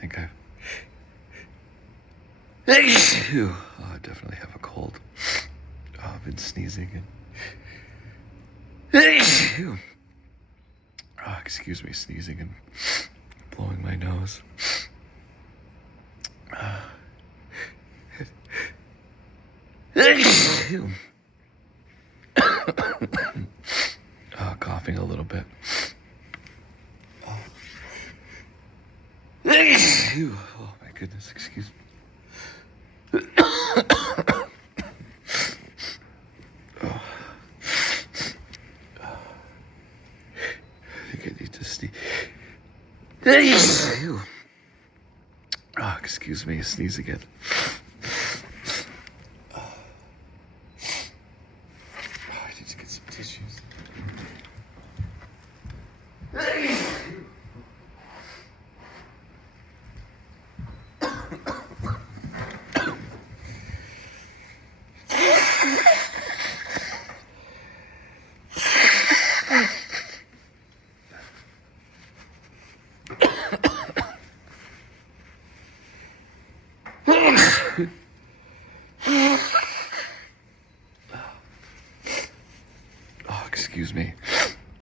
think I definitely have a cold. I've been sneezing and excuse me, sneezing and blowing my nose. Coughing a little bit. Oh my goodness, excuse me. I think I need to sneeze. Excuse me, sneeze again. I need to get some tissues.